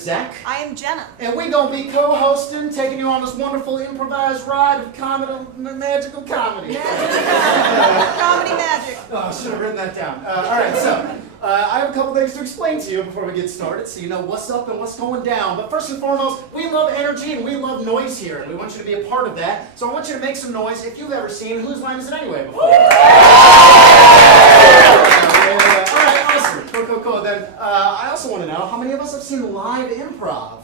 is Zach. I am Jenna. And we're going to be co-hosting, taking you on this wonderful improvised ride of magical comedy. Comedy magic. Oh, I should have written that down. All right, so I have a couple things to explain to you before we get started so you know what's up and what's going down. But first and foremost, we love energy and we love noise here, and we want you to be a part of that. So I want you to make some noise if you've ever seen Whose Line Is It Anyway before. All right, awesome. Cool. Then I also want to know how many of us have seen live improv?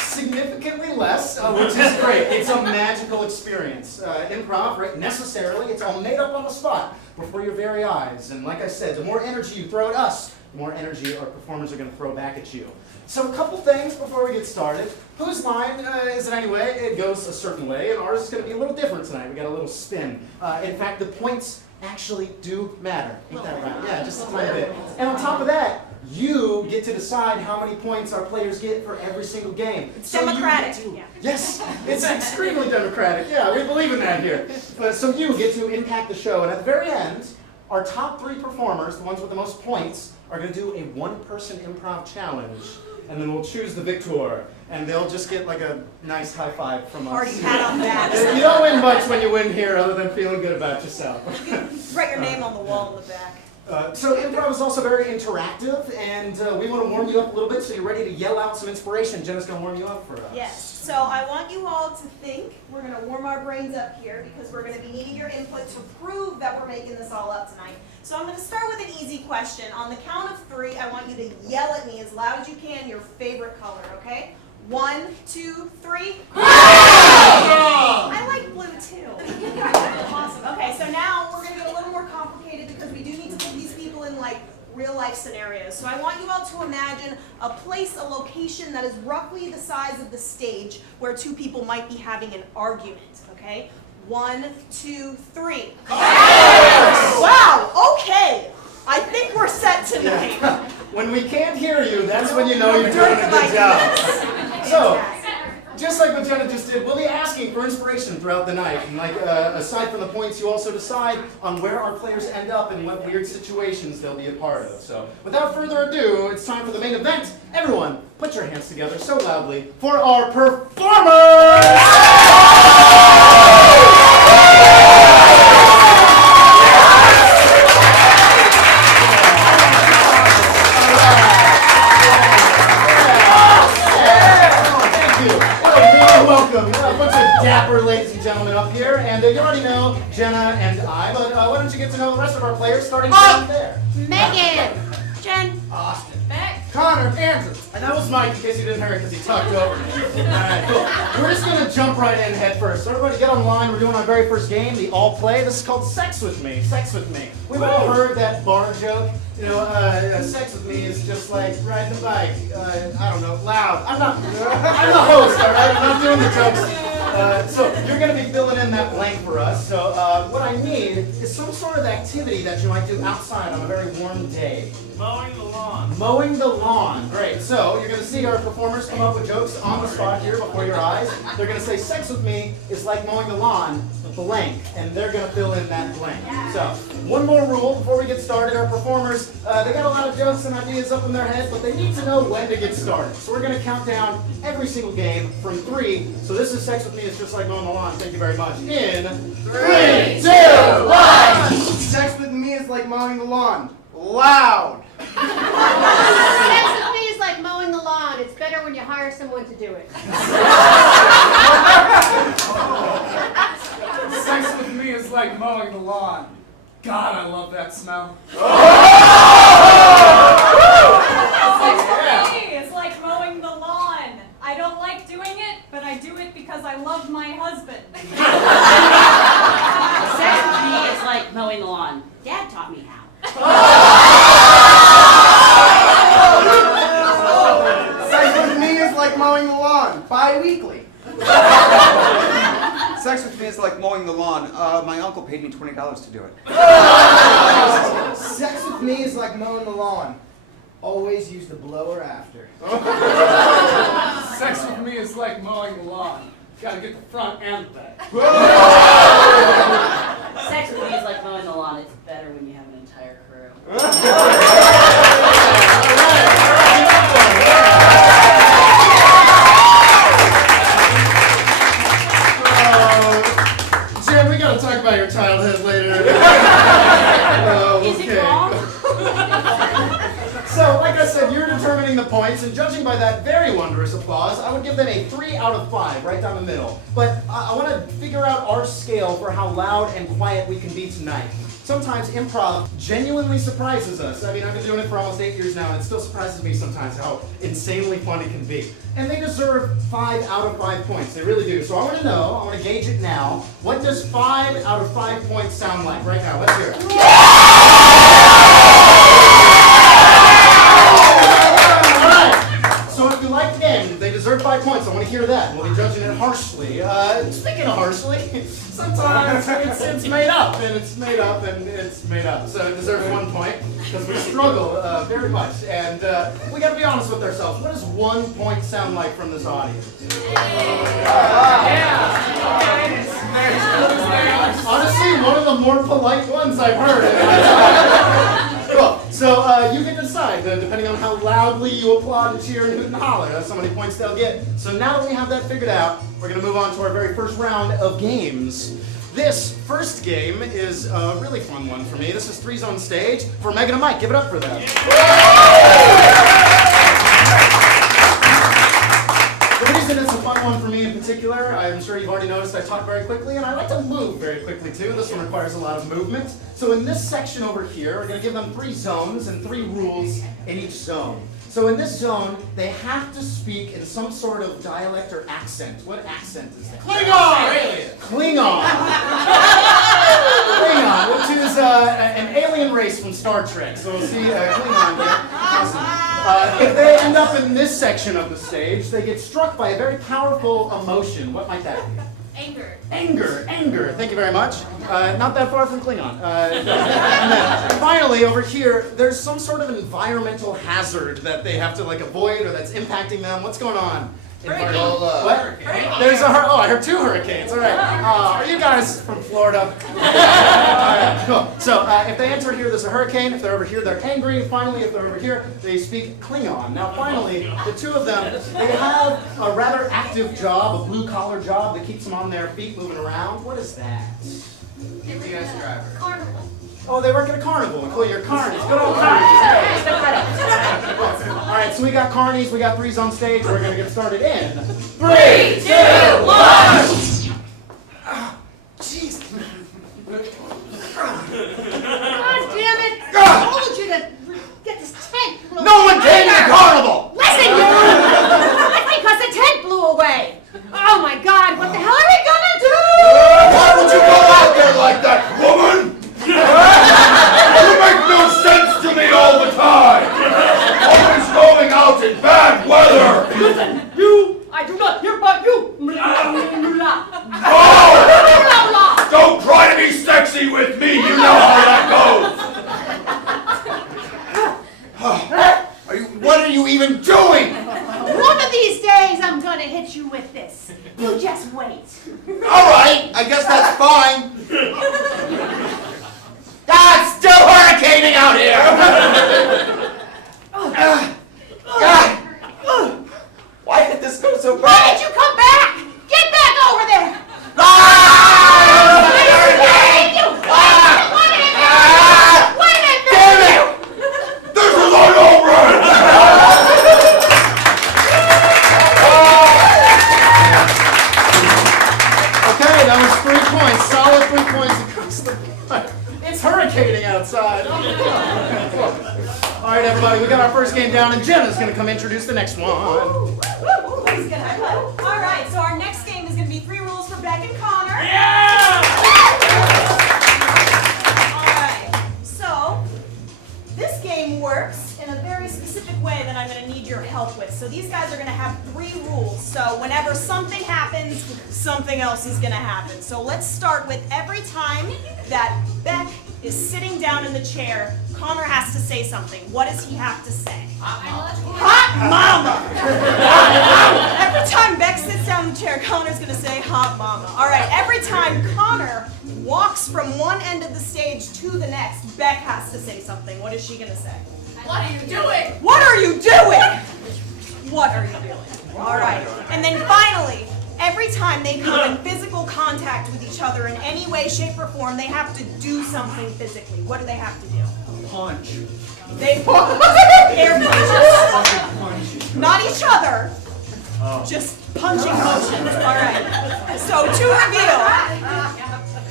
Significantly less, which is great. It's a magical experience. Improv, right? Necessarily, it's all made up on the spot before your very eyes. And like I said, the more energy you throw at us, the more energy our performers are going to throw back at you. So a couple things before we get started. Whose line is it anyway? It goes a certain way, and ours is going to be a little different tonight. We got a little spin. In fact, the points actually do matter. Ain't that right? Yeah, just a tiny bit. And on top of that, you get to decide how many points our players get for every single game. It's democratic. Yes, it's extremely democratic. Yeah, we believe in that here. So you get to impact the show, and at the very end, our top 3 performers, the ones with the most points, are going to do a one-person improv challenge, and then we'll choose the victor, and they'll just get like a nice high five from us. Party pat on the back. You don't win much when you win here, other than feeling good about yourself. Write your name on the wall in the back. So improv is also very interactive, and we want to warm you up a little bit so you're ready to yell out some inspiration. Jenna's going to warm you up for us. Yes. So I want you all to think. We're going to warm our brains up here because we're going to be needing your input to prove that we're making this all up tonight. So I'm going to start with an easy question. On the count of 3, I want you to yell at me as loud as you can your favorite color, okay? 1, 2, 3. I like blue too. Awesome. Okay, so now we're going to get a little more complicated because we do need to put these people in like real life scenarios. So I want you all to imagine a place, a location that is roughly the size of the stage where 2 people might be having an argument, okay? 1, 2, 3. Wow, okay. I think we're set tonight. Yeah. When we can't hear you, that's when you know you're doing a good job. So, just like what Jenna just did, we'll be asking for inspiration throughout the night. And like, aside from the points, you also decide on where our players end up and what weird situations they'll be a part of. So, without further ado, it's time for the main event. Everyone, put your hands together so loudly for our performers! Dapper ladies and gentlemen up here, and you already know Jenna and I, but why don't you get to know the rest of our players, starting down there. Megan, Jen, Austin, Beck, Connor, Andrew, and that was Mike in case you didn't hear it because he talked over me. Alright, cool. We're just going to jump right in head first. So everybody get online. We're doing our very first game, the All Play. This is called Sex With Me. Sex With Me. We've all heard that bar joke. You know, sex with me is just like riding a bike. I don't know, loud. I'm the host, all right? I'm not doing the jokes. So you're going to be filling in that blank for us. So what I need is some sort of activity that you might do outside on a very warm day. Mowing the lawn. Mowing the lawn. Great. So you're going to see our performers come up with jokes on the spot here before your eyes. They're going to say, sex with me is like mowing the lawn, blank. And they're going to fill in that blank. So one more rule before we get started. Our performers, they got a lot of jokes and ideas up in their head, but they need to know when to get started. So we're going to count down every single game from 3. So this is Sex With Me. It's just like mowing the lawn. Thank you very much. In 3, 2, 1. Sex with me is like mowing the lawn. Loud. Sex with me is like mowing the lawn. It's better when you hire someone to do it. Sex with me is like mowing the lawn. God, I love that smell. Sex with me is like mowing the lawn. I don't like doing it, but I do it because I love my husband. Sex with me is like mowing the lawn. Dad taught me how. Sex with me is like mowing the lawn. Bi-weekly. Sex with me is like mowing the lawn. My uncle paid me $20 to do it. Sex with me is like mowing the lawn. Always use the blower after. Sex with me is like mowing the lawn. Gotta get the front and the back. Sex with me is like mowing the lawn. It's better when you have an entire crew. All right. judging by that very wondrous applause, I would give them a 3 out of 5, right down the middle. But I want to figure out our scale for how loud and quiet we can be tonight. Sometimes improv genuinely surprises us. I mean, I've been doing it for almost 8 years now, and it still surprises me sometimes how insanely fun it can be. And they deserve 5 out of 5 points. They really do. So I want to know, I want to gauge it now. What does 5 out of 5 points sound like right now? Let's hear it. They deserve 5 points. I want to hear that. We'll be judging it harshly. Speaking of harshly, sometimes it's made up, and it's made up, and it's made up. So it deserves 1 point because we struggle very much, and we got to be honest with ourselves. What does 1 point sound like from this audience? Honestly, one of the more polite ones I've heard. Cool. So you can decide, depending on how loudly you applaud and cheer and hoot and holler. That's how many points they'll get. So now that we have that figured out, we're going to move on to our very first round of games. This first game is a really fun one for me. This is Three's on Stage for Megan and Mike. Give it up for them. The reason it's a fun one for me in particular, I'm sure you've already noticed I talk very quickly, and I like to move very quickly too. This one requires a lot of movement. So in this section over here, we're going to give them 3 zones and 3 rules in each zone. So in this zone, they have to speak in some sort of dialect or accent. What accent is that? Klingon! Klingon! Klingon, which is an alien race from Star Trek. So we'll see Klingon here. Awesome. If they end up in this section of the stage, they get struck by a very powerful emotion. What might that be? Anger. Anger. Thank you very much. Not that far from Klingon. And then finally, over here, there's some sort of environmental hazard that they have to avoid or that's impacting them. What's going on? What? There's I heard 2 hurricanes. All right. Are you guys from Florida? All right, cool. So if they enter here, there's a hurricane. If they're over here, they're angry. And finally, if they're over here, they speak Klingon. Now, finally, the 2 of them, they have a rather active job, a blue-collar job that keeps them on their feet, moving around. What is that? GPS driver. Carnival. Oh, they work at a carnival. Cool, you're carnies. Good old carnies. All right, so we got carnies. We got 3s on stage. We're going to get started in 3, 2, 1. Jeez. God damn it! I told you to get this tent. No one came to the carnival! Listen, you! That's because the tent blew away. Oh my God! What the hell are we gonna do? Why would you go out there like that, woman? You make no sense to me all the time! Always going out in bad weather! Listen, you! I do not hereby you! Oh! Don't try to be sexy with me, you know how that goes! What are you even doing? One of these days I'm gonna hit you with this. You just wait. Alright, I guess that's fine. It's still hurricaning out here! Why did this go so Why bad? did you come back? Get back over there! What did I do? Damn it! This is all over! Okay, that was 3 points. Solid 3 points across the board. It's hurricaning outside. Oh my God. All right, everybody, we got our first game down, and Jenna's going to come introduce the next one. All right, so our next game is going to be 3 rules for Beck and Connor. Yeah! All right, so this game works in a very specific way that I'm going to need your help with. So these guys are going to have 3 rules. So whenever something happens, something else is going to happen. So let's start with every time that Beck is sitting down in the chair, Connor has to say something. What does he have to say? Hot mama! Every time Beck sits down in the chair, Connor's going to say hot mama. All right, every time Connor walks from one end of the stage to the next, Beck has to say something. What is she going to say? What are you doing? What are you doing? What are you doing? All right. And then finally, every time they come in physical contact with each other in any way, shape, or form, they have to do something physically. What do they have to do? punch. They air punches. Not each other. Just punching motions. All right. So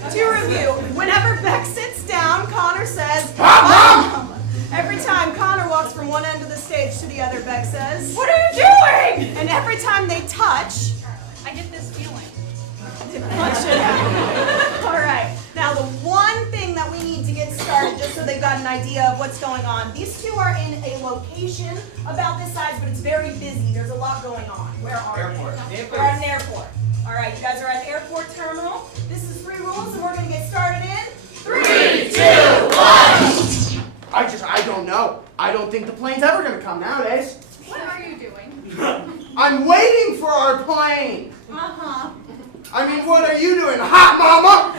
to review, whenever Beck sits down, Connor says, "Mom!" Every time Connor walks from one end of the stage to the other, Beck says, "What are you doing?" And every time they touch, I get this feeling. they punch it. All right. Now the one thing that we need to get started, just so they've got an idea of what's going on. These two are in a location about this size, but it's very busy. There's a lot going on. Where are they? We're at an airport. All right, you guys are at an airport terminal. This is 3 rules, and we're going to get started in 3, 2, 1. I don't know. I don't think the plane's ever gonna come nowadays. What are you doing? I'm waiting for our plane. Uh-huh. I mean, what are you doing? Hot mama?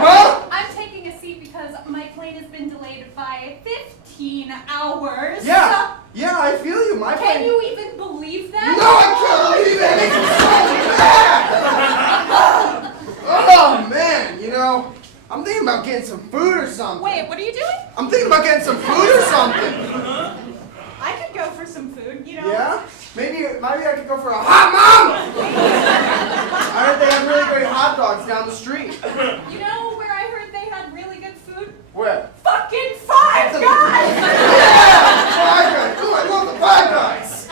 Huh? I'm taking a seat because my plane has been delayed by 15 hours. Yeah, I feel you. My plane. Can you even believe that? No, I can't believe it. It's so bad. Oh man, I'm thinking about getting some food or something. Wait, what are you doing? I'm thinking about getting some food or something. I could go for some food, Yeah? Maybe I could go for a hot mama. I heard they have really great hot dogs down the street. You know where I heard they had really good food? Where? Fucking Five Guys! Five Guys. Ooh, I love the Five Guys.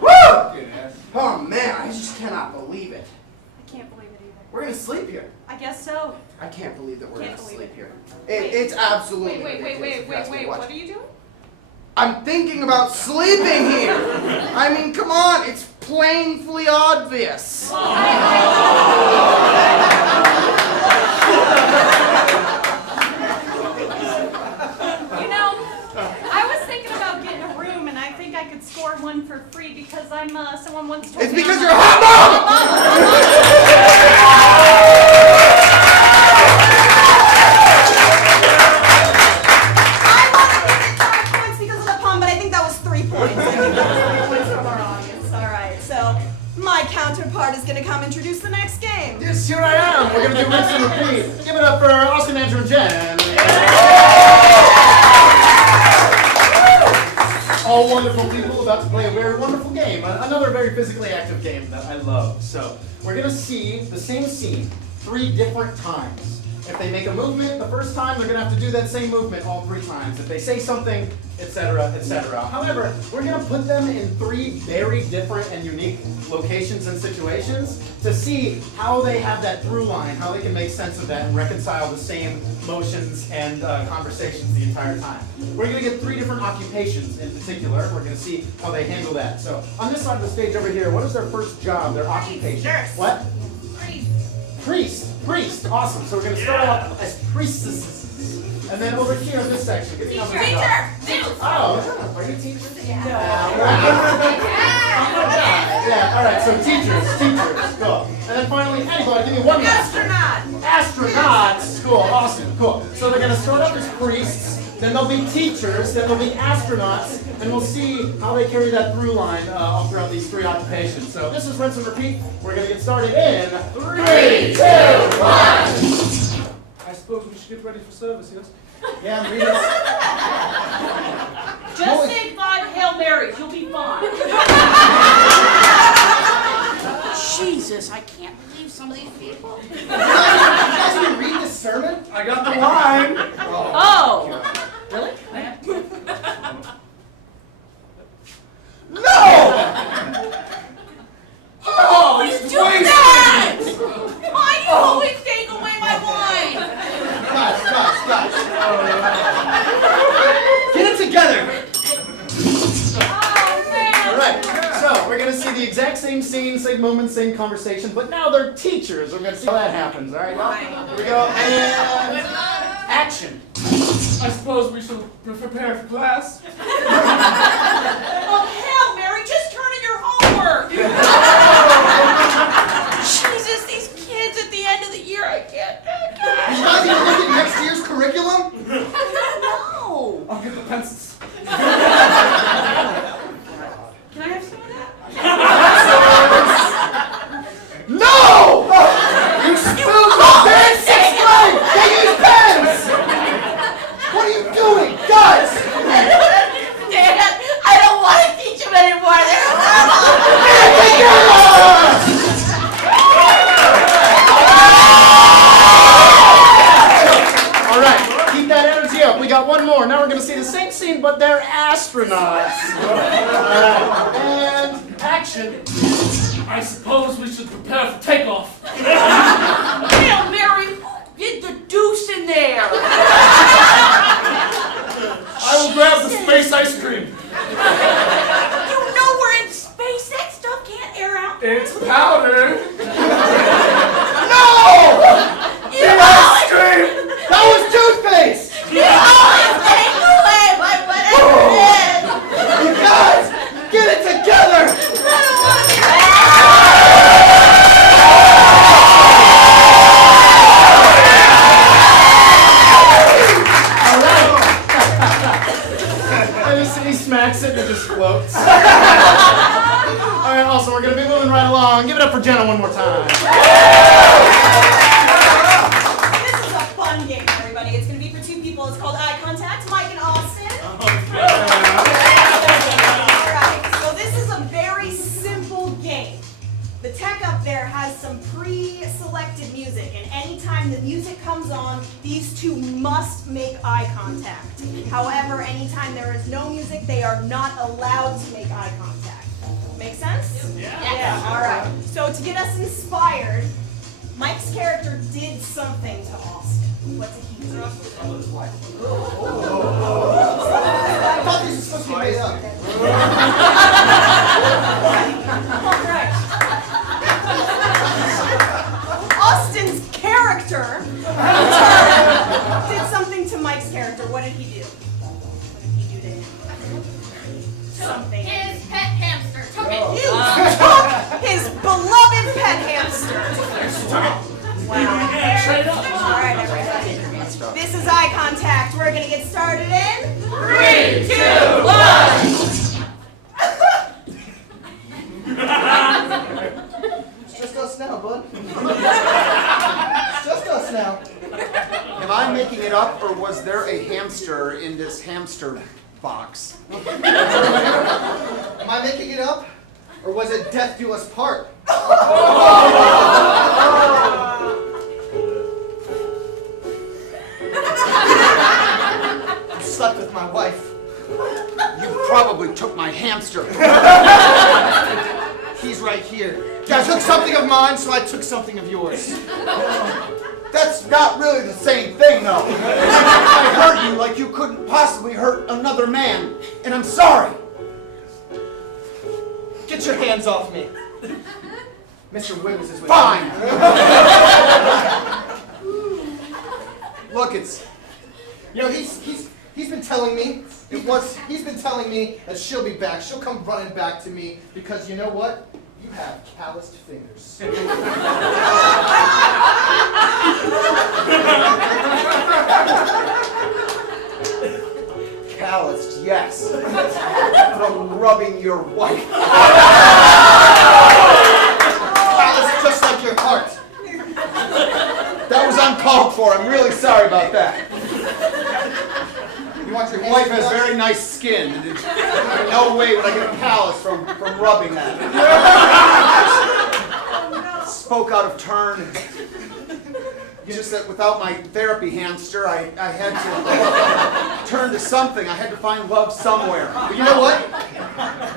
Woo! Oh man, I just cannot believe it. I can't believe it either. We're gonna sleep here. I guess so. I can't believe that we're Can't gonna believe sleep it. here. Wait. It's absolutely Wait, ridiculous. what are you doing? I'm thinking about sleeping here. I mean, come on, it's plainly obvious. I was thinking about getting a room, and I think I could score one for free because someone once told It's me because I'm you're hot I wanted to give it 5 points because of the pun, but I think that was 3 points. I think that was 3 points from our audience. All right, so my counterpart is going to come introduce the next game. Yes, here I am. We're gonna do rinse and repeat. Give it up for Austin, Andrew, and Jen. All wonderful people about to play a very wonderful game. Another very physically active game that I love. So we're gonna see the same scene 3 different times. If they make a movement the first time, they're gonna have to do that same movement all 3 times. If they say something, etc., etc. However, we're gonna put them in 3 very different and unique locations and situations to see how they have that through line, how they can make sense of that and reconcile the same motions and conversations the entire time. We're gonna get 3 different occupations in particular. We're gonna see how they handle that. So on this side of the stage over here, what is their first job, their occupation? Nurse. What? Priest, awesome. So we're going to start off as priestesses. And then over here in this section, get Teacher. Oh, are you teachers? Yeah. Yeah, all right, so teachers, cool. And then finally, anybody, give me one more. Astronauts, cool, awesome, cool. So they're going to start off as priests, then they'll be teachers, then they'll be astronauts, and we'll see how they carry that through line all throughout these 3 occupations. So this is rinse and repeat. We're going to get started in 3, 2, 1. I suppose we should get ready for service, yes? Yeah, read it. Just say 5 Hail Marys, you'll be fine. Jesus, I can't believe some of these people. You guys didn't read this sermon? I got the line. Oh, really? No! Oh, he's doing that! Why do you always take away my wine? Guys. Get it together. Oh, man! All right, so we're going to see the exact same scene, same moment, same conversation, but now they're teachers. We're going to see how that happens, all right? Here we go, and action. I suppose we shall prepare for class. Oh, hell, Mary, just turn in your homework. Jesus, these kids at the end of the year, I can't. You guys even look at next year's curriculum? No. I'll get the pencils. Can I have some of that? No! You spilled the pen! 6th grade! They use pens! What are you doing? astronauts. And action. I suppose we should prepare for takeoff. Hail Mary, get the deuce in there. I will grab the space ice cream. You know we're in space. That stuff can't air out. It's powder. No! You Ice cream! That was toothpaste! always take away my whatever it is. You guys, get it together! I don't want to. He smacks it and it just floats. Alright, awesome. We're going to be moving right along. Give it up for Jenna one more time. This is a fun game, everybody. It's going to be for two people. It's called Eye Contact, Mike and Austin. Alright, so this is a very simple game. The tech up there has some pre-selected music, and anytime the music comes on, these two must make eye contact. However, anytime there is no music, they are not allowed to make eye contact. Make sense? Yeah. All right. So to get us inspired, Mike's character did something to Austin. What did he do? I thought this was supposed to be made up. All right. Austin's character did something to Mike's character. What did he do? What did he do to him? Something. His pet hamster took it. You took his beloved pet hamster. Wow. All right, everybody. This is eye contact. We're gonna get started in 3, 2, 1. It's just us now, bud. It's just us now. Am I making it up, or was there a hamster in this hamster box? Am I making it up? Or was it death do us part? I slept with my wife. You probably took my hamster. He's right here. I took something of mine, so I took something of yours. That's not really the same thing, though. I hurt you like you couldn't possibly hurt another man, and I'm sorry. Get your hands off me. Mr. Wiggles is with Fine. me. Look, it's... You know, he's been telling me, he's been telling me that she'll be back. She'll come running back to me because you know what? You have calloused fingers. calloused, yes. From rubbing your wife. Calloused just like your heart. That was uncalled for. I'm really sorry about that. You want your Your hands wife has touched? very nice skin. And no way would I get a callus from rubbing that. Spoke out of turn. Just that without my therapy hamster, I had to turn to something. I had to find love somewhere. But you know what?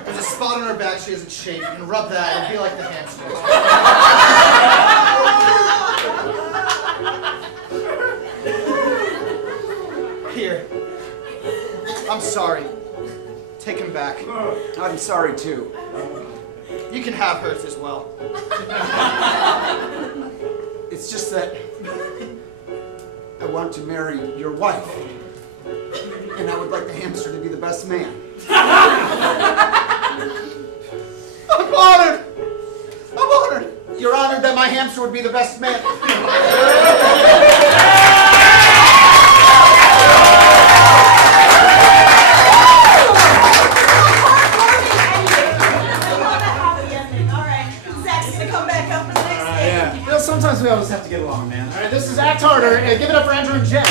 There's a spot on her back she hasn't shaved. You can rub that and be like the hamster. Here. I'm sorry. Take him back. I'm sorry too. You can have hers as well. It's just that I want to marry your wife. And I would like the hamster to be the best man. I'm honored! I'm honored! You're honored that my hamster would be the best man. Sometimes we always have to get along, man. All right, this is Act Harder. Give it up for Andrew and Jen.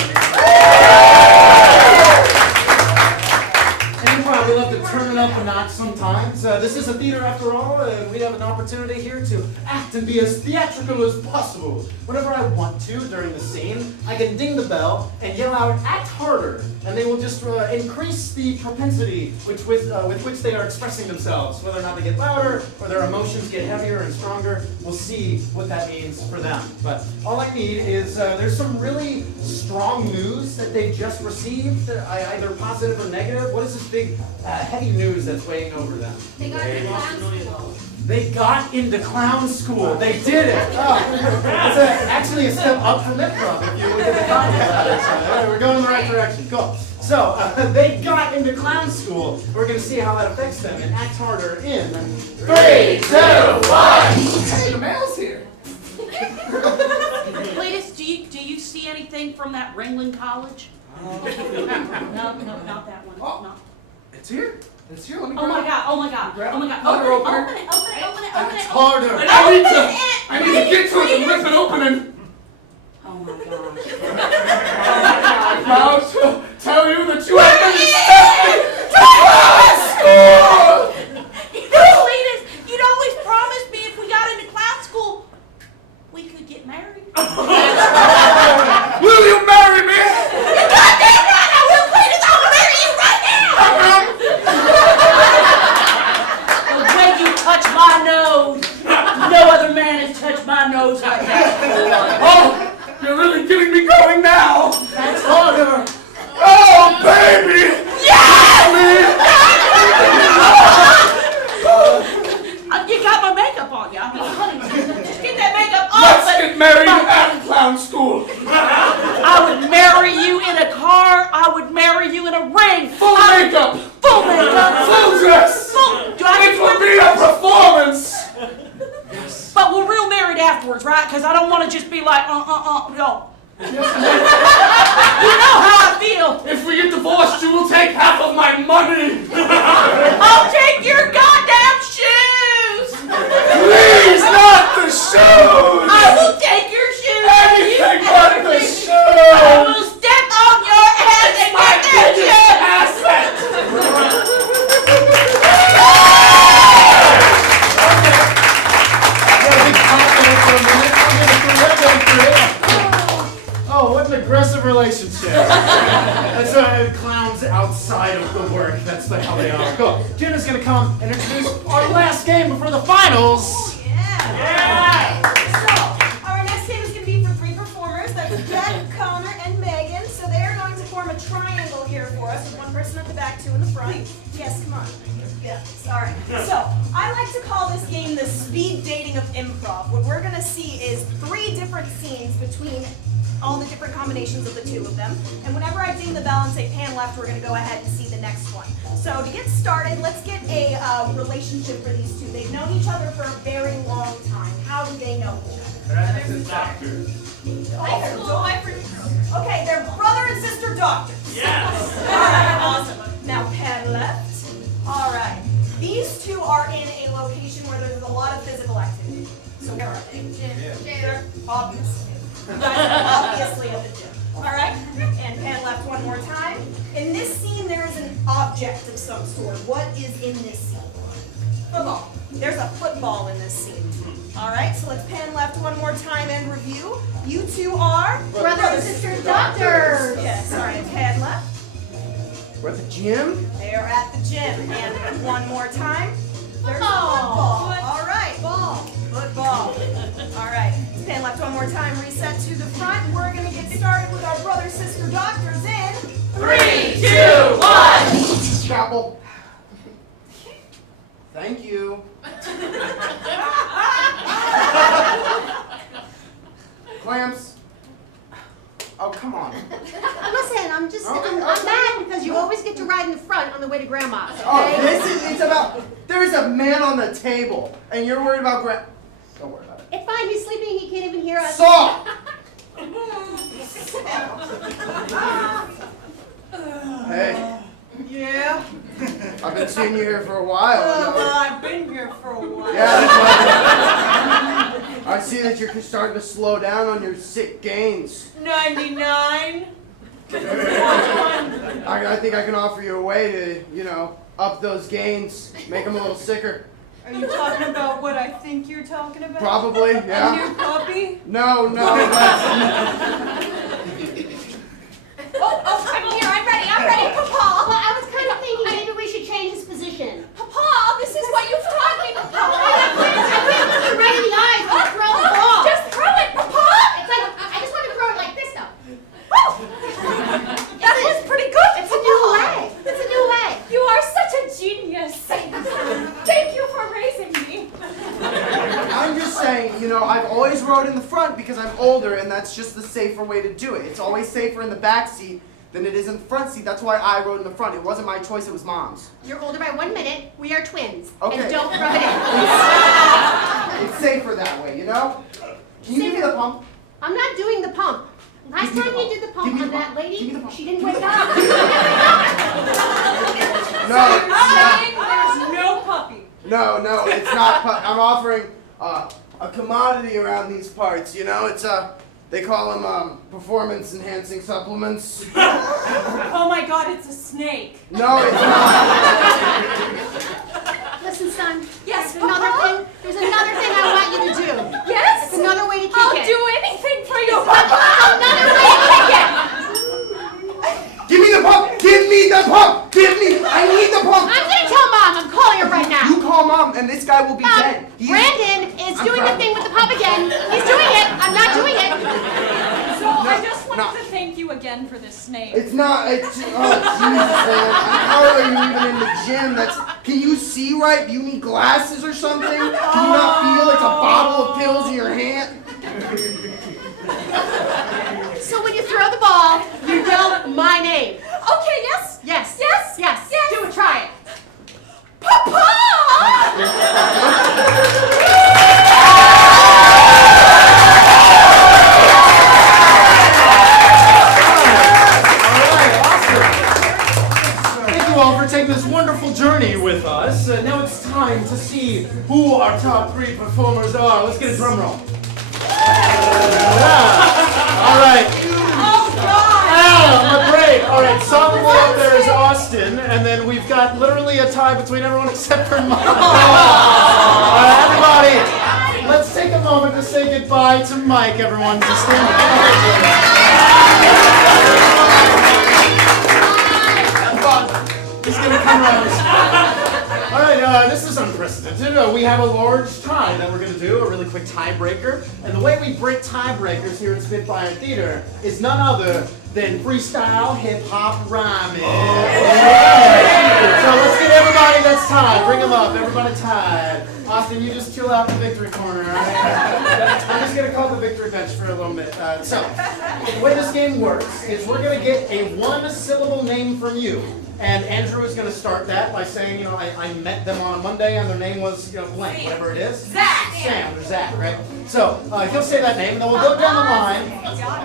And improv, we love to turn it up a notch sometimes. This is a theater after all, and we have an opportunity here to act and be as theatrical as possible. Whenever I want to during the scene, I can ding the bell and yell out, "Act harder!" And they will just increase the propensity with which they are expressing themselves. Whether or not they get louder or their emotions get heavier and stronger, we'll see what that means for them. But all I need is there's some really strong news that they've just received, either positive or negative. What is this big, heavy news that's weighing over them? They got into clown school. They got into clown school. They did it. Oh, it's actually a step up from improv if you look at the content. We're going in the right direction. Cool. So they got into clown school. We're going to see how that affects them and act harder in 3, 2, 1. Hey, the mail's here. Cletus, do you see anything from that Ringling College? No, not that one. Oh. No. It's here. It's here. Let me Oh my grab it. God! Oh my God! Grab Oh my it. God! Open it, Open it! Open it! Open it! Open it! Harder. And I need to get to it and rip it open and Oh my gosh! I'm proud to tell you that you have been accepted to clown school. Cletus, you'd always promised me if we got into clown school, we could get married. Will you marry me? You goddamn right I will, Cletus! I will marry you right now! The way you touch my nose, no other man has touched my nose like that before. Oh, you're really getting me going now. That's harder. Oh, baby. You got my makeup on, you. I mean, honey, just get that makeup off. Let's get married at clown school. I would marry you in a car. I would marry you in a ring. Full makeup. Full makeup. Full dress. Do I It will be a performance. But we're real married afterwards, right? Because I don't want to just be like, no. You know how I feel. If we get divorced, you will take half of my money. I'll take your goddamn shoes. Please, not the shoes. I will take your shoes. Anything but the I shoes. will step on your ass and My get that biggest shoes. asset. Oh, what an aggressive relationship. That's clowns outside of the work. That's how they are. Cool. Jenna's going to come and introduce our last game before the finals. Yeah. So, our next game is going to be for 3 performers. That's Jack, Connor, and Megan. So they are going to form a triangle here for us with 1 person at the back, 2 in the front. Yes, come on. Yeah, all right. So, I like to call this game the speed dating of improv. What we're going to see is 3 different scenes between all the different combinations of the 2 of them. And whenever I ding the bell and say pan left, we're going to go ahead and see the next one. So to get started, let's get a relationship for these 2. They've known each other for a very long time. How do they know each other? Okay, they're brother and sister doctors. Yes. All right, awesome. Now pan left. All right. These 2 are in a location where there's a lot of physical activity. So where are they? They're obviously. You guys are obviously at the gym. All right? And pan left 1 more time. In this scene, there is an object of some sort. What is in this scene? Football. There's a football in this scene. All right, so let's pan left 1 more time and review. You 2 are? Brother and sister doctors. Yes, all right, pan left. We're at the gym. They're at the gym. And 1 more time. There's a Football. football. All right. Football. All right. Pan left 1 more time. Reset to the front. We're going to get started with our brother sister doctors in 3, 2, 1. Scrabble. Thank you. Clamps. Oh, come on. Listen, I'm Okay, mad because you always get to ride in the front on the way to grandma's. Okay? Oh, it's about, there's a man on the table, and you're worried about don't worry about it. It's fine. He's sleeping. He can't even hear us. Saw! Hey, Yeah. I've been seeing you here for a while. Well, I've been here for a while. Yeah, that's why I see that you're starting to slow down on your sick gains. 99. I think I can offer you a way to, up those gains, make them a little sicker. Are you talking about what I think you're talking about? Probably, A yeah. new puppy? No, that's... Oh, I'm here. I'm ready, Papa. Well, I was kind of thinking maybe we should change his position. Papa, this is what you've taught me, Papa. I couldn't look him right in the eyes and throw the ball. Just throw it, Papa. It's like, I just want to throw it like this though. That was pretty good, It's a new way. It's a new way. You are such a genius. Thank you for raising me. I'm just saying, you know, I've always rode in the front because I'm older and that's just the safer way to do it. It's always safer in the back seat than it is in the front seat. That's why I rode in the front. It wasn't my choice, it was Mom's. You're older by 1 minute. We are twins. Okay. And don't rub it in. It's safer that way, you know? Can you give me the pump? I'm not doing the pump. Last Give me the time you pump. did the Give pump me the on that pump. Give me lady, the pump. she didn't wake up. There's no puppy. No, it's not. I'm offering a commodity around these parts, you know? It's they call them performance-enhancing supplements. Oh my God, it's a snake. No, it's not. Listen, son. Yes, There's another Papa? thing. There's another thing I want you to do. Yes? It's another way to kick I'll it. do anything for you, Another way to kick it. Give me the pump! Give me the pump! Give me! I need the pump! I'm gonna tell Mom. I'm calling her right now. You call Mom, and this guy will be dead. Brandon is doing the thing with the pump again. He's doing it. I'm not doing it. So I just wanted no. to thank you again for this snake. It's not. It's, oh Jesus, man! How are you even in the gym? Can you see right? Do you need glasses or something? Do you not feel it's a bottle of pills in your hand? So when you throw the ball, you yell my name. Okay, yes? Yes. Yes? Yes. Yes. Do it. Try it. Papa! Thank you all for taking this wonderful journey with us. Now it's time to see who our top 3 performers are. Let's get a drum roll. All right. Oh God! Great. All right. Solidly up there is Austin, and then we've got literally a tie between everyone except for Mike. All right, everybody, let's take a moment to say goodbye to Mike. Everyone, just stand up. He's gonna come around. All right, this is unprecedented. We have a large tie that we're gonna do, a really quick tiebreaker. And the way we break tiebreakers here at Spitfire Theater is none other than freestyle hip-hop rhyming. So let's get everybody that's tied. Bring them up, everybody tied. Austin, you just chill out in the victory corner, all right? I'm just gonna call the victory bench for a little bit. So, the way this game works is we're gonna get a 1-syllable name from you. And Andrew is going to start that by saying, you know, I met them on a Monday and their name was, you know, blank, whatever it is. Sam or Zach, right? So he'll say that name, and then we'll go down the line,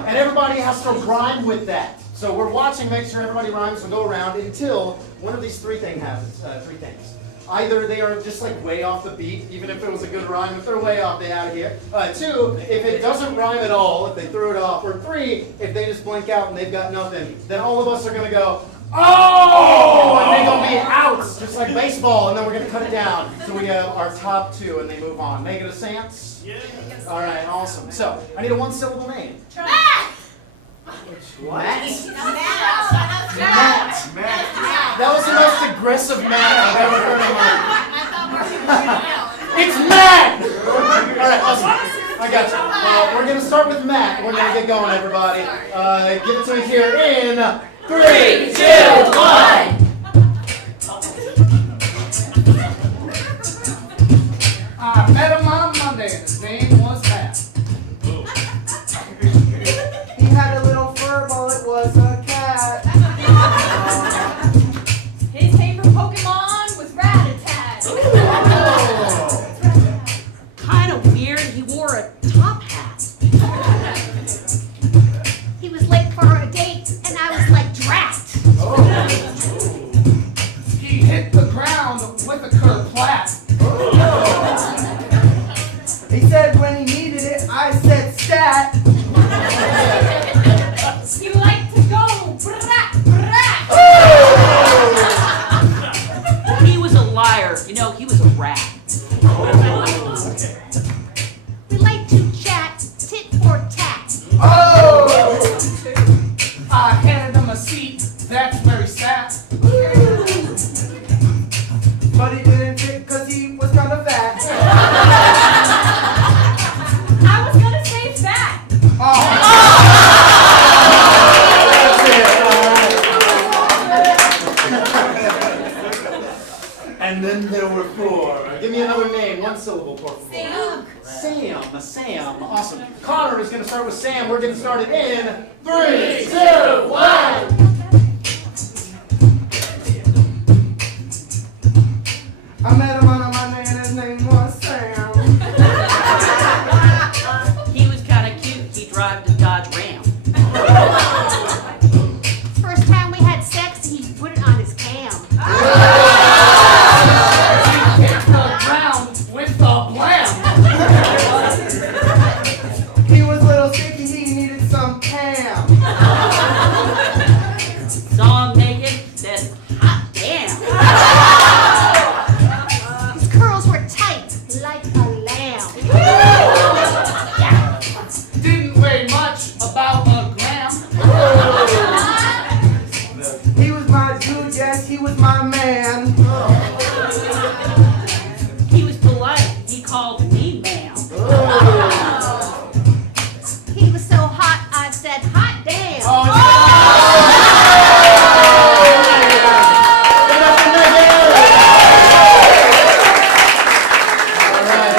and everybody has to rhyme with that. So we're watching, make sure everybody rhymes, and go around until one of these 3 things happens. 3 things. Either they are just like way off the beat, even if it was a good rhyme. If they're way off, they out of here. 2, if it doesn't rhyme at all, if they threw it off. Or 3, if they just blank out and they've got nothing, then all of us are going to go, oh! And they're going to be out, just like baseball, and then we're going to cut it down. So we have our top 2, and they move on. Make it a sense? Yeah. All right, awesome. So, I need a 1-syllable name. Matt! Matt? Matt. That was the most aggressive Matt I've ever heard in my life. It's Matt! All right, awesome. I got you. We're going to start with Matt. We're going to get going, everybody. Give it to me here in 3, 2, 1. I met him on Monday, and his name was Matt. He had a little fur ball, it was a cat. His favorite Pokemon was Rattata. Kind of weird. He wore a top hat. He was late for a date, and I was like, drat. He hit the ground with a kerplat. He said when he needed it, I said stat. He liked to go brat brat. Awesome. Connor is going to start with Sam. We're getting started in 3, 2, 1. I met him on a Monday and his name was Sam. He was kind of cute. He drove the Dodge Ram. First time we had sex, he put it on his cam. Hit the ground with the blam. He was a little sticky, he needed some Pam. Saw him naked, said, hot damn. His curls were tight, like a lamb. Didn't weigh much, about a gram. He was my dude, yes, he was my man. He was polite. He called me ma'am. He was so hot, I said, hot damn. All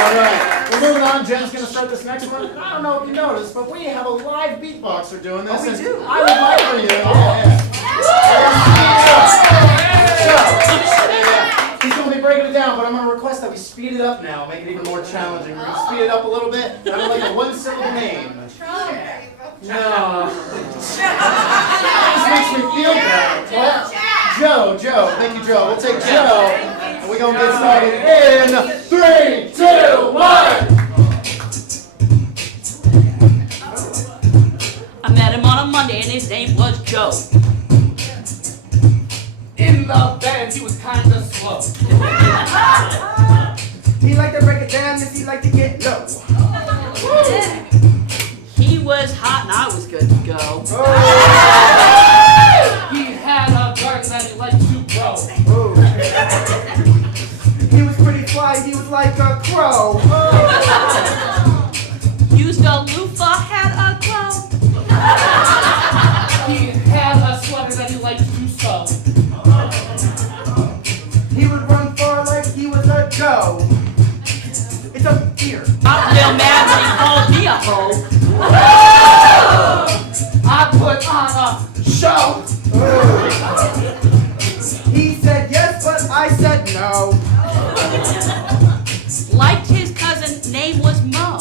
right. We're moving on. Jen's going to start this next one. I don't know if you noticed, but we have a live beatboxer doing this. Oh, we and do? I would like for you. He's going to be breaking it down, but I'm going to request that we speed it up now, make it even more challenging. We're going to speed it up a little bit. I would like a one-syllable name. No. This makes me feel bad. What? Joe. Thank you, Joe. We'll take Joe, and we're going to get started in 3, 2, 1. I met him on a Monday and his name was Joe. In the band, he was kinda slow. He liked to break it down, yes, he liked to get low. He was hot and I was good to go. He had a garden that he liked to grow. He was pretty fly, he was like a crow. Used a loofah, had a glow. He had a sweater that he liked to sew. He would run far like he was a Joe. It's a deer. I'm real mad when he called me a hoe. I put on a show. He said yes, but I said no. Liked his cousin, name was Mo.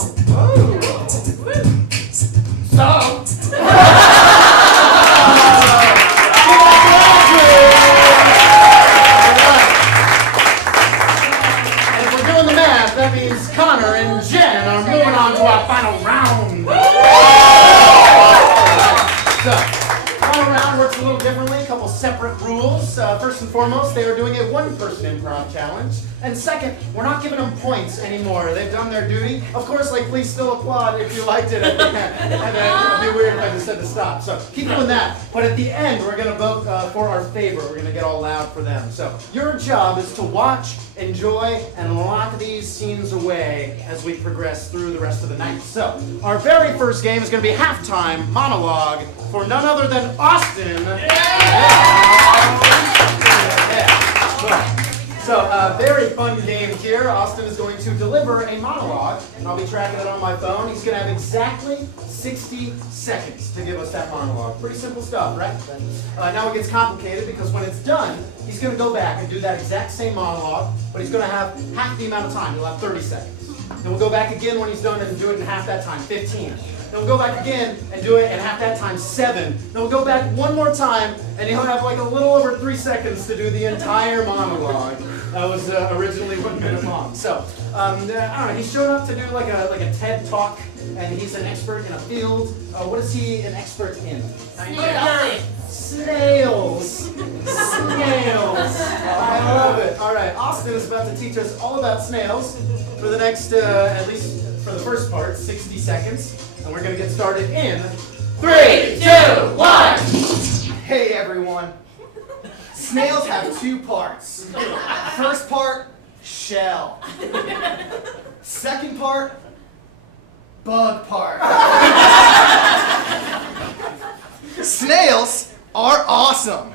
So, And if we're doing the math, that means Connor and Jen are moving on to our final round. So, final round works a little differently, a couple separate rules. First and foremost, they are doing a one-person improv challenge. And second, we're not giving them points anymore. They've done their duty. Of course, please still applaud if you liked it at the end. And then it'd be weird if I just said to stop. So keep doing that. But at the end, we're going to vote for our favorite. We're going to get all loud for them. So your job is to watch, enjoy, and lock these scenes away as we progress through the rest of the night. So our very first game is going to be halftime monologue for none other than Austin. So, very fun game here. Austin is going to deliver a monologue, and I'll be tracking it on my phone. He's going to have exactly 60 seconds to give us that monologue. Pretty simple stuff, right? Now it gets complicated because when it's done, he's going to go back and do that exact same monologue, but he's going to have half the amount of time. He'll have 30 seconds. Then we'll go back again when he's done and do it in half that time, 15. Then we'll go back again and do it in half that time, 7. Then we'll go back one more time, and he'll have like a little over 3 seconds to do the entire monologue. That was originally 1 minute long. So, I don't know, he showed up to do like a TED Talk, and he's an expert in a field. What is he an expert in? Snails. Snails. I love it. All right, Austin is about to teach us all about snails for the next, at least for the first part, 60 seconds. And we're going to get started in 3, 2, 1. Hey everyone. Snails have 2 parts. First part, shell. Second part, bug part. Snails are awesome.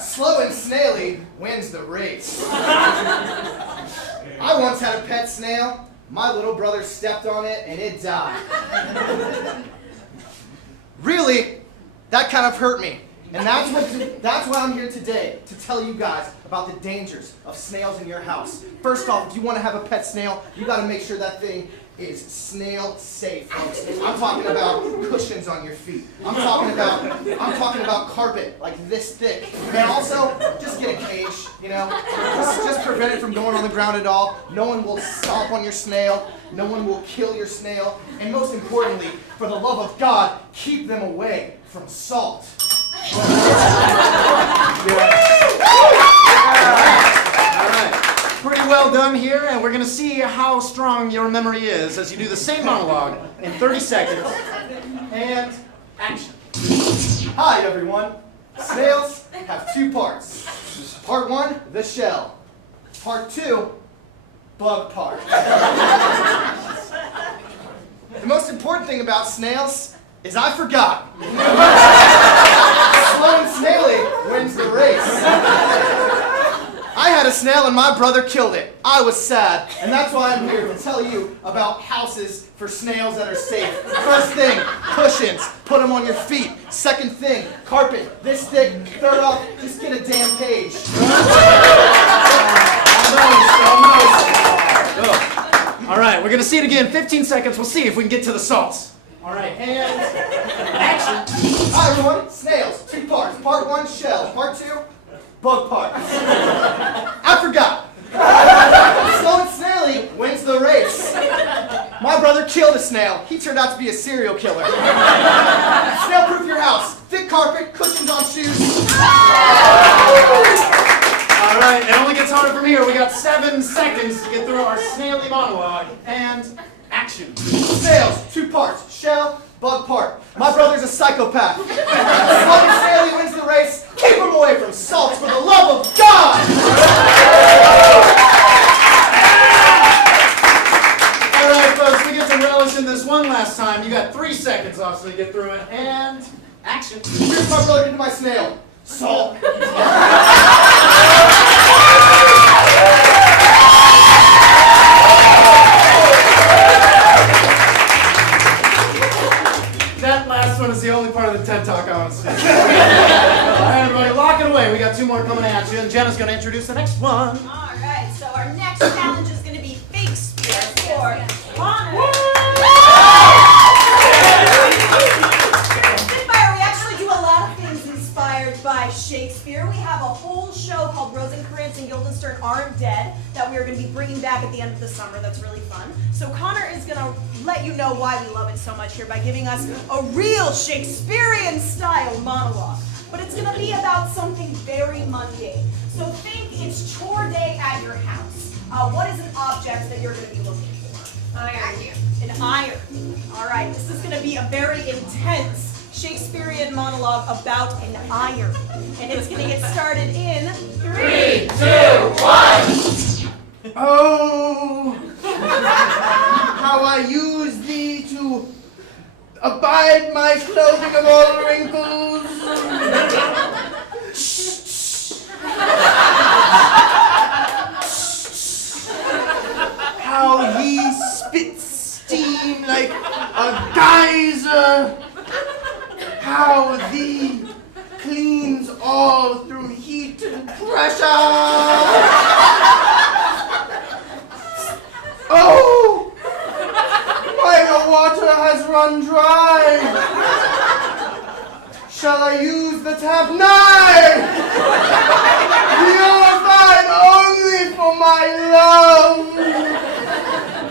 Slow and snaily wins the race. I once had a pet snail. My little brother stepped on it and it died. Really, that kind of hurt me. And that's why I'm here today, to tell you guys about the dangers of snails in your house. First off, if you want to have a pet snail, you got to make sure that thing is snail safe, folks. I'm talking about cushions on your feet. I'm talking about carpet like this thick. And also, just get a cage, you know. Just prevent it from going on the ground at all. No one will stomp on your snail. No one will kill your snail. And most importantly, for the love of God, keep them away from salt. All right. Pretty well done here, and we're going to see how strong your memory is as you do the same monologue in 30 seconds. And action. Hi, everyone. Snails have two parts. Part 1, the shell. Part 2, bug part. The most important thing about snails is I forgot. Slow and snaily wins the race. I had a snail and my brother killed it. I was sad, and that's why I'm here to tell you about houses for snails that are safe. First thing, cushions. Put them on your feet. Second thing, carpet. This thick. Third off, just get a damn page. All right, we're going to see it again. 15 seconds. We'll see if we can get to the salts. All right, and action. Hi, everyone. Snails. Two parts. Part 1, shell. Part 2, bug part. I forgot. Slow and snaily wins the race. My brother killed a snail. He turned out to be a serial killer. Snail-proof your house. Thick carpet, cushions on shoes. All right, it only gets harder from here. We got 7 seconds to get through our snaily monologue. And action. Snails, 2 parts. Shell, bug part. My brother's a psychopath. Slow and snaily wins the race. Keep him away from salt for the love of God. All right, folks, we get to relish in this one last time. You got 3 seconds off so you get through it. And action. Here's my brother to my snail. Salt. That last one is the only part of the TED Talk I want to see. All right, everybody, lock it away. We got 2 more coming at you, and Jenna's going to introduce the next one. All right, so our next challenge is going to be fake spirit for Connor. Spitfire, we actually do a lot of things inspired by Shakespeare. We have a whole show called Rosencrantz and Guildenstern Aren't Dead that we are going to be bringing back at the end of the summer. That's really fun. So Connor is going to let you know why we love it so much here by giving us a real Shakespearean style monologue. But it's going to be about something very mundane. So think it's chore day at your house. What is an object that you're going to be looking for? Iron. An iron. All right, this is going to be a very intense Shakespearean monologue about an iron. And it's going to get started in 3, 2, 1. Oh, how I use thee to abide my clothing of all wrinkles. How he spits steam like a geyser. How thee cleans all through heat and pressure. Oh, why the water has run dry. Shall I use the tap? Nay! Purified only for my love.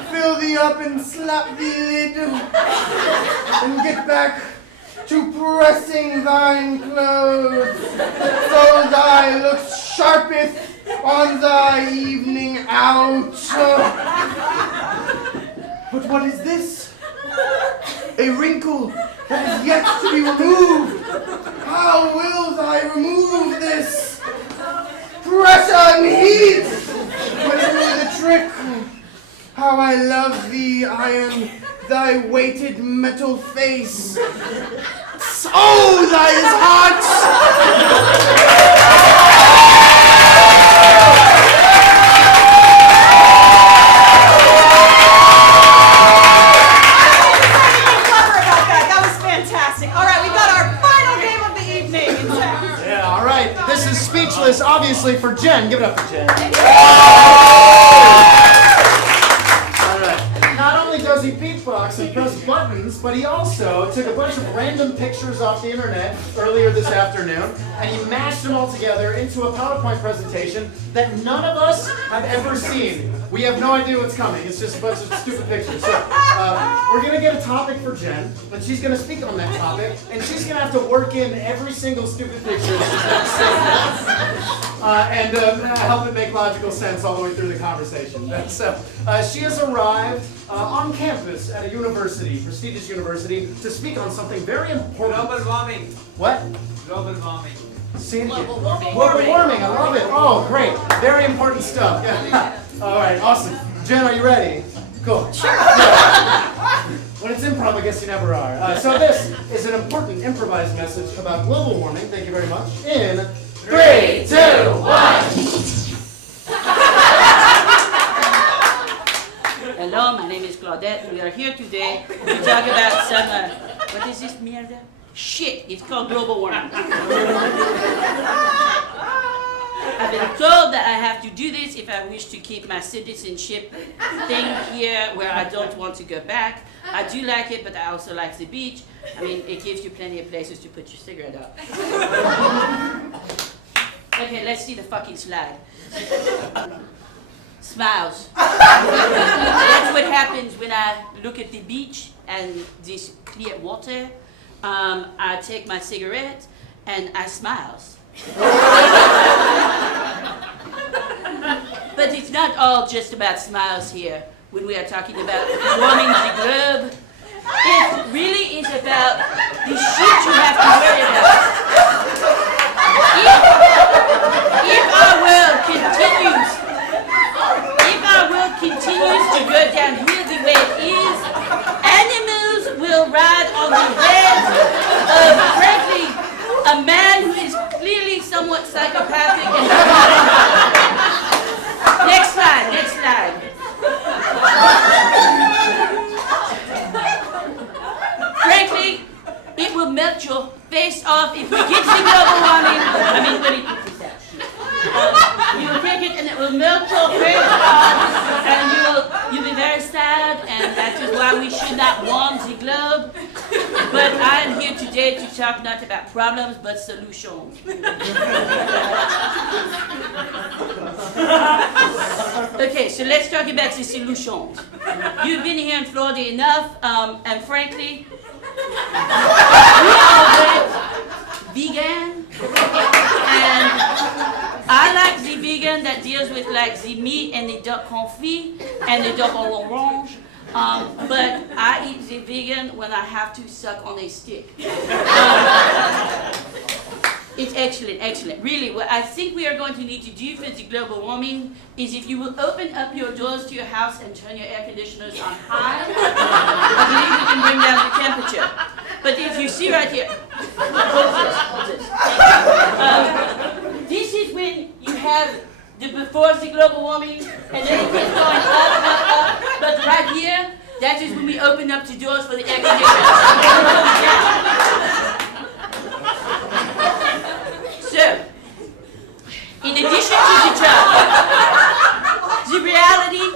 Fill thee up and slap thee lid, and get back to pressing thine clothes, so thy looks sharpeth on thy evening out. But what is this? A wrinkle that is yet to be removed. How will thy remove this? Pressure and heat will do the trick. How I love thee, iron, thy weighted metal face. Oh, thy is hot! obviously for Jen. Give it up for Jen. All right. Not only does he beatbox and press buttons, but he also took a bunch of random pictures off the internet earlier this afternoon, and he mashed them all together into a PowerPoint presentation that none of us have ever seen. We have no idea what's coming. It's just a bunch of stupid pictures. So we're going to get a topic for Jen, and she's going to speak on that topic, and she's going to have to work in every single stupid picture she's going to say and help it make logical sense all the way through the conversation. So she has arrived on campus at a university, prestigious university, to speak on something very important. Global warming. What? Global warming. Global warming, I love it. Oh, great. Very important stuff. Yeah. All right, awesome. Jen, are you ready? Cool. Sure. Yeah. When it's improv, I guess you never are. So this is an important improvised message about global warming. Thank you very much. In 3, 2, 1. Hello, my name is Claudette. We are here today to talk about some, what is this, mierda? Shit, it's called global warming. I've been told that I have to do this if I wish to keep my citizenship thing here where I don't want to go back. I do like it, but I also like the beach. I mean, it gives you plenty of places to put your cigarette up. Okay, let's see the fucking slide. Smiles. That's what happens when I look at the beach and this clear water. I take my cigarette and I smiles. But it's not all just about smiles here when we are talking about warming the globe. It really is about the shit you have to worry about. If our world continues to go downhill the way it is, animals will ride on the heads of, frankly, a man who is clearly somewhat psychopathic. Next slide, next slide. Frankly, it will melt your face off if we get to global warming. I mean, let me put this out. You will take it and it will melt your face off, and you'll be very sad, and that is why we should not warm the globe. But I am here today to talk not about problems, but solutions. Okay, so let's talk about the solutions. You've been here in Florida enough, and frankly, we are vegan, and I like the vegan that deals with like the meat and the duck confit and the duck à l'orange. But I eat the vegan when I have to suck on a stick. It's excellent, excellent. Really, what I think we are going to need to do for the global warming is if you will open up your doors to your house and turn your air conditioners on high, I believe we can bring down the temperature. But if you see right here, hold this. This is when you have the before the global warming, and then it keeps going up. But right here, that is when we open up the doors for the air conditioners. So, in addition to the job, the reality,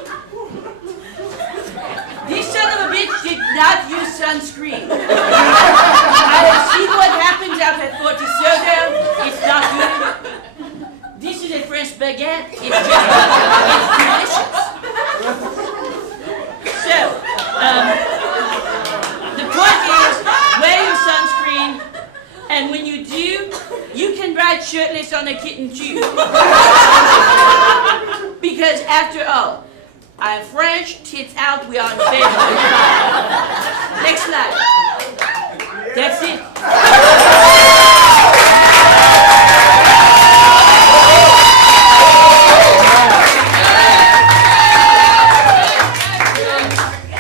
this son of a bitch did not use sunscreen. I have seen what happens out at Fort DeSoto. It's not good. This is a French baguette. It's delicious. So, the point is, wear your sunscreen, and when you do, you can ride shirtless on a kitten too. Because after all, I'm French, tits out, we are in favor. Next slide. That's it.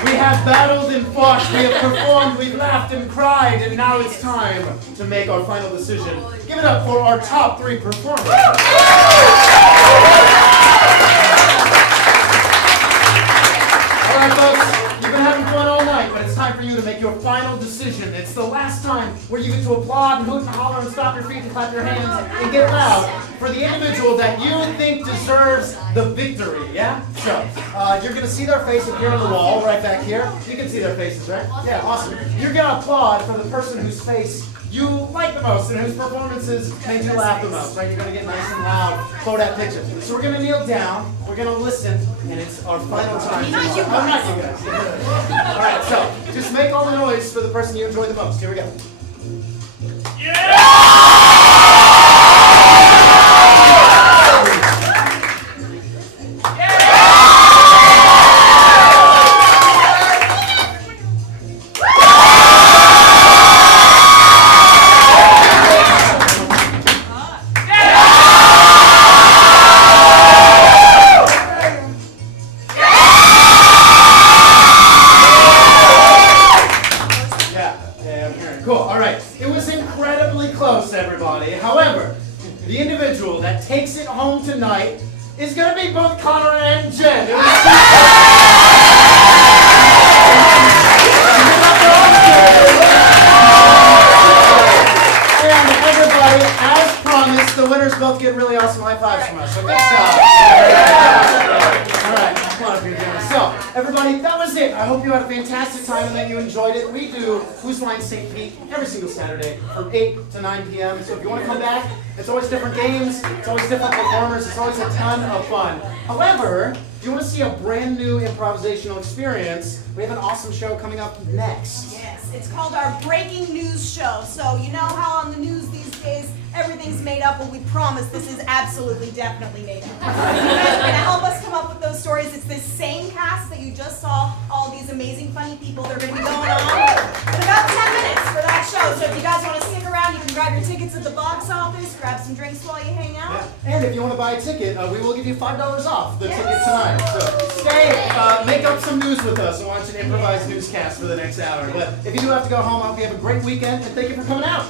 We have battled and fought, we have performed, we've laughed and cried, and now it's time to make our final decision. Give it up for our top 3 performers. All right, folks, you've been having fun all night, but it's time for for you to make your final decision. It's the last time where you get to applaud and hoot and holler and stomp your feet and clap your hands and get loud for the individual that you think deserves the victory, yeah? So, you're going to see their face appear on the wall right back here. You can see their faces, right? Yeah, awesome. You're going to applaud for the person whose face you like the most and whose performances made you laugh the most, right? You're going to get nice and loud for that picture. So we're going to kneel down, we're going to listen, and it's our final time. Not you I'm not you guys. All right, so just make all the noise for the person you enjoy the most. Here we go. Cool, all right. It was incredibly close, everybody. However, the individual that takes it home tonight is going to be both Connor and Jen. And everybody, as promised, the winners both get really awesome high fives from us. So good job. All right, come on up here, Jen. So, everybody, that was it. I hope you had a fantastic time and that you enjoyed it. We do Whose Line St. Pete every single Saturday from 8 to 9 p.m. So if you want to come back, it's always different games, it's always different performers, it's always a ton of fun. However, if you want to see a brand new improvisational experience, we have an awesome show coming up next. Yes, it's called our Breaking News Show. So you know how on the news these days everything's made up? Well, we promise this is absolutely, definitely made up. You guys are going to help us come up with those stories. It's this same cast that you just saw, all these amazing, funny people. They're going to be going on in about 10 minutes for that show. So if you guys want to stick around, you can grab your tickets at the box office, grab some drinks while you hang out. Yeah. And if you want to buy a ticket, we will give you $5 off the ticket tonight. So stay, make up some news with us and watch an improvised newscast for the next hour. But if you do have to go home, I hope you have a great weekend and thank you for coming out.